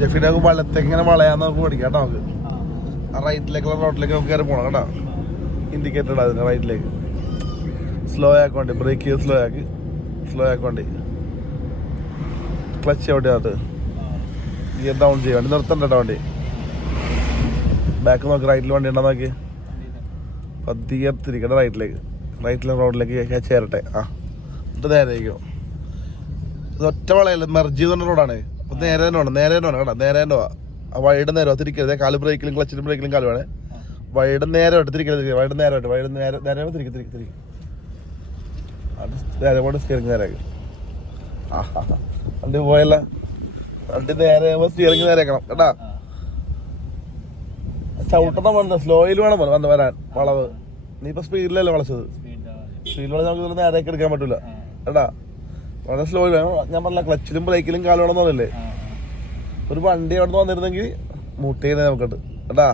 ജെഫിനെ നമുക്ക് വള്ളത്തേക്ക് ഇങ്ങനെ വളയാന്ന് നമുക്ക് പഠിക്കാം കേട്ടോ. നമുക്ക് ആ റൈറ്റിലേക്കുള്ള റോഡിലേക്ക് നമുക്ക് കയറി പോകണം കേട്ടോ. ഇൻഡിക്കേറ്റർ ഇടാം അതിന് റൈറ്റിലേക്ക്. സ്ലോ ആക്കോണ്ടി, ബ്രേക്ക് ചെയ്ത് സ്ലോ ആക്കോണ്ടി. ക്ലച്ച് എവിടെയാ അത് ഗിയർ ഡൗൺ ചെയ്യാൻ വണ്ടി നിർത്തണ്ട കേട്ടോ. വണ്ടി ബാക്ക് നോക്കി, റൈറ്റിൽ വണ്ടി ഉണ്ടോ നോക്കി. പതിയെ തിരിക്കട്ടെ റൈറ്റിലെ റോഡിലേക്ക് ചേരട്ടെ. ആ എന്നിട്ട് നേരെ ആയിരിക്കും. ഇത് ഒറ്റ വളയല്ല, മെർജ് ചെയ്തുകൊണ്ട് റോഡാണ്. അപ്പൊ നേരെ തന്നെ വേണം കേട്ടോ. നേരെ തന്നെ പോവാ. ആ വൈഡ് നേരെ തിരിക്കരുത്. കാല് ബ്രേക്കിലും ക്ലച്ചിലും ബ്രേക്കിലും കാല് വേണേ. വൈഡ് നേരെ തിരിക്കരുത്. വൈഡ് നേരെ തിരിക്കും. നേരെ കൊണ്ട് സ്റ്റിയറിംഗ് നേരെ വണ്ടി പോയല്ല. വണ്ടി നേരെ സ്റ്റിയറിംഗ് നേരെയാക്കണം കേട്ടാ. ചവിട്ടണം വേണ്ട, സ്ലോയിൽ വേണം വരാൻ വളവ്. നീ ഇപ്പൊ സ്പീഡിലല്ലേ വളച്ചത്. സ്പീഡിൽ വളച്ച് നമുക്ക് നേരേക്ക് എടുക്കാൻ പറ്റൂല കേട്ടാ. വളരെ സ്ലോയിൽ വേണം. ഞാൻ പറഞ്ഞ ക്ലച്ചിലും ബ്രേക്കിലും കാല് വേണമെന്നല്ലേ. ഒരു വണ്ടി അവിടെ നിന്ന് വന്നിരുന്നെങ്കിൽ മുട്ട ചെയ്യുന്നത് നമുക്കുണ്ട് കേട്ടാ.